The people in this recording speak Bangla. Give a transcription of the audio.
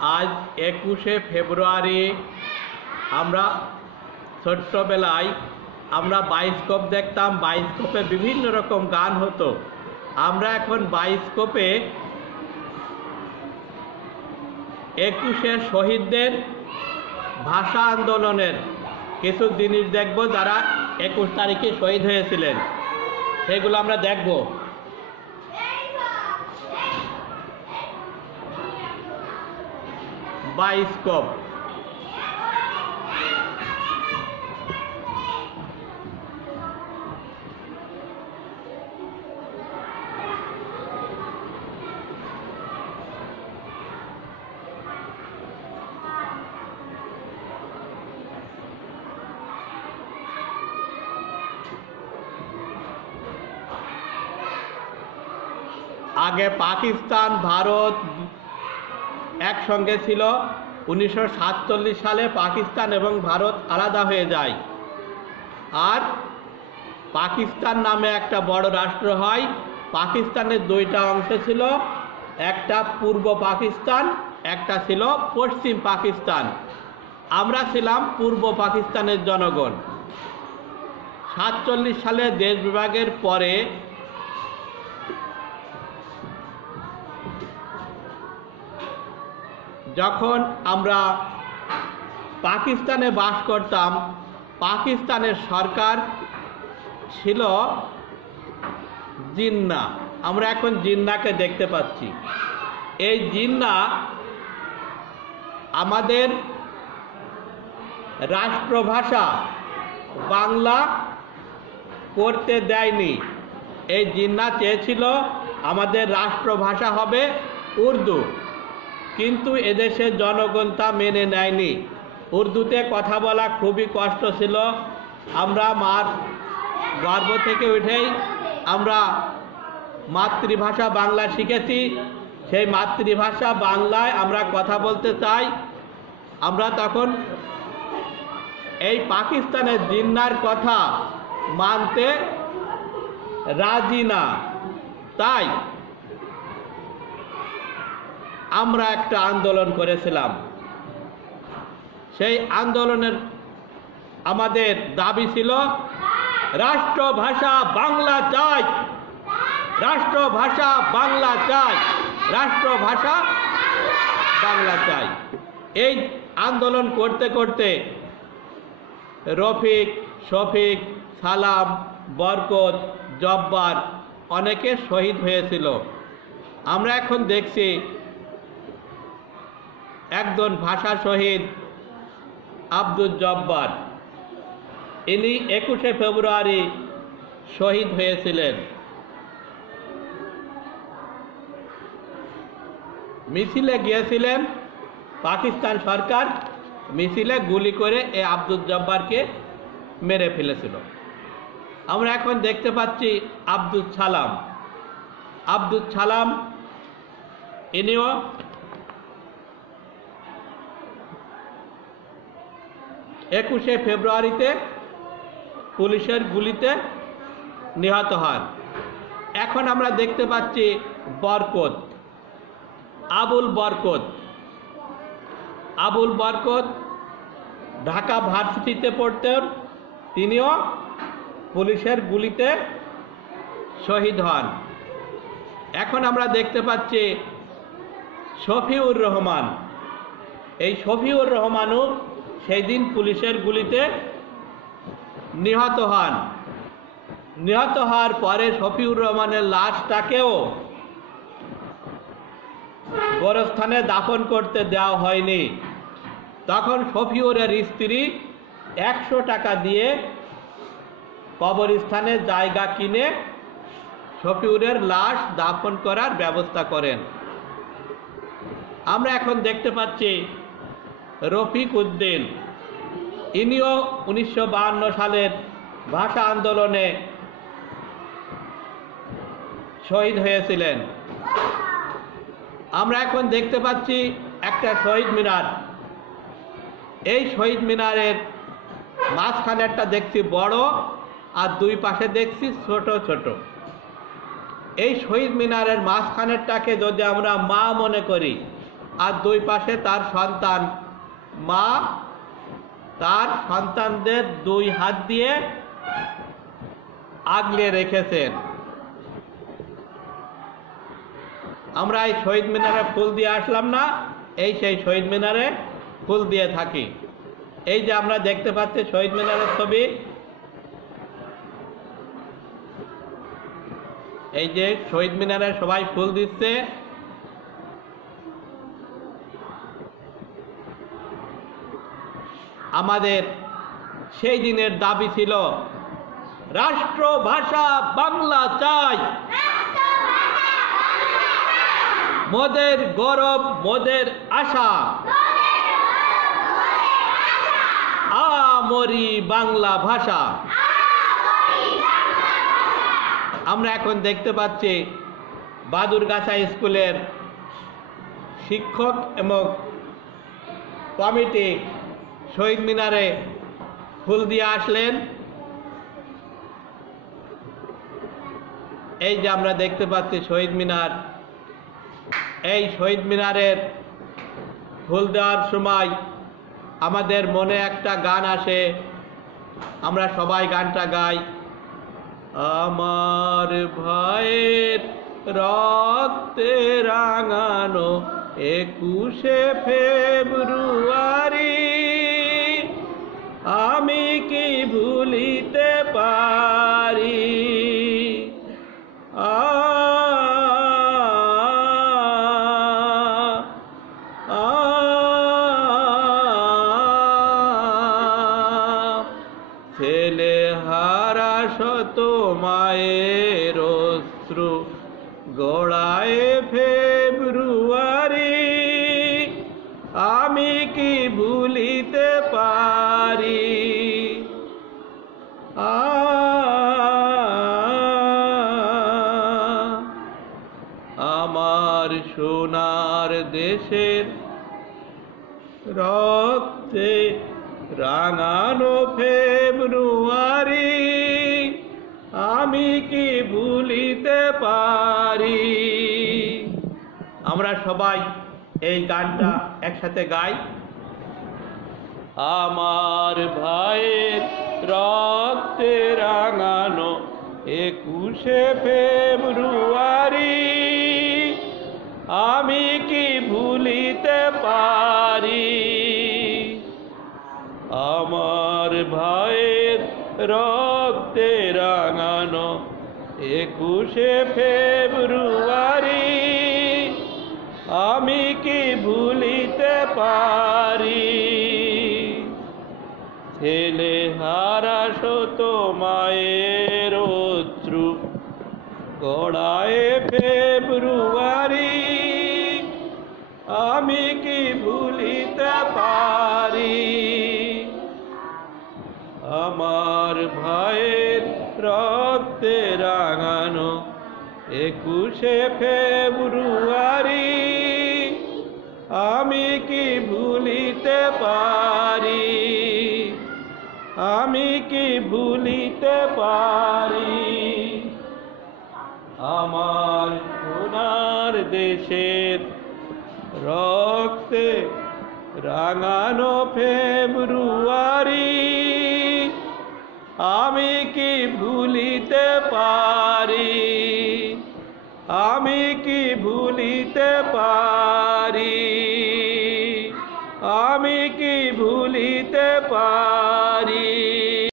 आज 21শে ফেব্রুয়ারি আমরা ছোট্টবেলায় আমরা বায়োস্কোপ দেখতাম। বায়োস্কোপে বিভিন্ন রকম গান হতো। আমরা এখন বায়োস্কোপে 21শে শহীদদের ভাষা আন্দোলনের কিছু জিনিস দেখব, যারা 21 তারিখে শহীদ হয়েছিলেন, সেগুলো আমরা দেখব। বায়োস্কোপ আগে পাকিস্তান ভারত একসঙ্গে ছিল। 1947 সালে পাকিস্তান এবং ভারত আলাদা হয়ে যায়, আর পাকিস্তান নামে একটা বড় রাষ্ট্র হয়। পাকিস্তানের দুইটা অংশ ছিল, একটা পূর্ব পাকিস্তান, একটা ছিল পশ্চিম পাকিস্তান। আমরা ছিলাম পূর্ব পাকিস্তানের জনগণ। 47 সালে দেশ বিভাগের পরে যখন আমরা পাকিস্তানে বাস করতাম, পাকিস্তানের সরকার ছিল জিন্না। আমরা এখন জিন্নাকে দেখতে পাচ্ছি। এই জিন্না আমাদের রাষ্ট্রভাষা বাংলা করতে দেয়নি। এই জিন্না চেয়েছিল আমাদের রাষ্ট্রভাষা হবে উর্দু, কিন্তু এদেশের জনগণ তা মেনে নেয়নি। উর্দুতে কথা বলা খুবই কষ্ট ছিল। আমরা মার গর্ভ থেকে উঠেই আমরা মাতৃভাষা বাংলা শিখেছি। সেই মাতৃভাষা বাংলায় আমরা কথা বলতে চাই। আমরা তখন এই পাকিস্তানের জিন্নার কথা মানতে রাজি না। তাই আমরা একটা আন্দোলন করেছিলাম। সেই আন্দোলনের আমাদের দাবি ছিল রাষ্ট্রভাষা বাংলা চাই, রাষ্ট্রভাষা বাংলা চাই, রাষ্ট্রভাষা বাংলা চাই। এই আন্দোলন করতে করতে রফিক, শফিক, সালাম, বরকত, জব্বার অনেকে শহীদ হয়েছিল। আমরা এখন দেখছি একজন ভাষা শহীদ আব্দুল জব্বার, ইনি 21শে ফেব্রুয়ারি শহীদ হয়েছিলেন। মিছিলে গিয়েছিলেন, পাকিস্তান সরকার মিছিলে গুলি করে এই আব্দুল জব্বারকে মেরে ফেলেছিল। আমরা এখন দেখতে পাচ্ছি আব্দুল সালাম। আব্দুল সালাম ইনিও 21শে ফেব্রুয়ারিতে পুলিশের গুলিতে নিহত হন। এখন আমরা দেখতে পাচ্ছি বরকত, আবুল বরকত। আবুল বরকত ঢাকা ভার্সিটিতে পড়তেন, তিনিও পুলিশের গুলিতে শহীদ হন। এখন আমরা দেখতে পাচ্ছি শফিউর রহমান। এই শফিউর রহমানও সেই দিন পুলিশের গুলিতে নিহত হন। নিহত হওয়ার পরে শফিউর রহমানের লাশটাকেও গোরস্থানে দাফন করতে দেওয়া হয়নি। তখন শফিউরের স্ত্রী 100 টাকা দিয়ে কবরস্থানে জায়গা কিনে শফিউরের লাশ দাফন করার ব্যবস্থা করেন। আমরা এখন দেখতে পাচ্ছি রফিক উদ্দিন, ইনিও 1952 সালের ভাষা আন্দোলনে শহীদ হয়েছিলেন। আমরা এখন দেখতে পাচ্ছি একটা শহীদ মিনার। এই শহীদ মিনারের মাঝখানেরটা দেখছি বড়, আর দুই পাশে দেখছি ছোট ছোট। এই শহীদ মিনারের মাঝখানেরটাকে যদি আমরা মা মনে করি, আর দুই পাশে তার সন্তান। মা তার সন্তানদের দুই হাত দিয়ে আগলে রেখেছেন। আমরা এই শহীদ মিনারে ফুল দিয়ে আসলাম না, এই সেই শহীদ মিনারে ফুল দিয়ে থাকি। এই যে আমরা দেখতে পাচ্ছি শহীদ মিনারের ছবি, এই যে শহীদ মিনারে সবাই ফুল দিচ্ছে। আমাদের সেই দিনের দাবি ছিল রাষ্ট্রভাষা বাংলা চাই, মোদের গৌরব মোদের আশা, আমরি বাংলা ভাষা। আমরা এখন দেখতে পাচ্ছি বাদুরগাছা স্কুলের শিক্ষক এবং কমিটি শহীদ মিনারে ফুল দিয়ে আসলেন। এই যে আমরা দেখতে পাচ্ছি শহীদ মিনার। এই শহীদ মিনারের ফুল দেওয়ার সময় আমাদের মনে একটা গান আসে, আমরা সবাই গানটা গাই। আমার ভাইয়ের রক্তে রাঙানো 21শে ফেব্রুয়ারি, আমি কি ভুলিতে পারি। ছেলে হারা শত মায়ের অশ্রু গড়ায় ফেব্রুয়ারি, আমি কি ভুলিতে পারি। আমার সোনার দেশের রক্তে রাঙানো ফেব্রুয়ারি, আমি কি ভুলিতে পারি। আমরা সবাই এই গানটা একসাথে গাই। আমার ভাইয়ের রক্তে রাঙানো 21শে ফেব্রুয়ারি, আমি কি ভুলিতে পারি। আমার ভাইয়ের রক্তে রাঙানো 21শে ফেব্রুয়ারি, আমি কি ভুলিতে পারি। ছেলে হারা শত মায়ের অশ্রু গড়ায় ফেব্রুয়ারি, আমি কি ভুলিতে পারি। আমার ভাইয়ের রক্তে রাঙানো 21শে ফেব্রুয়ারি, আমি কি ভুলিতে পারি। আমি কি ভুলিতে পারি। আমার সোনার দেশের রক্তে রাঙানো ফেব্রুয়ারি, আমি কি ভুলিতে পারি। আমি কি ভুলিতে পারি। আমি কি ভুলিতে পারি।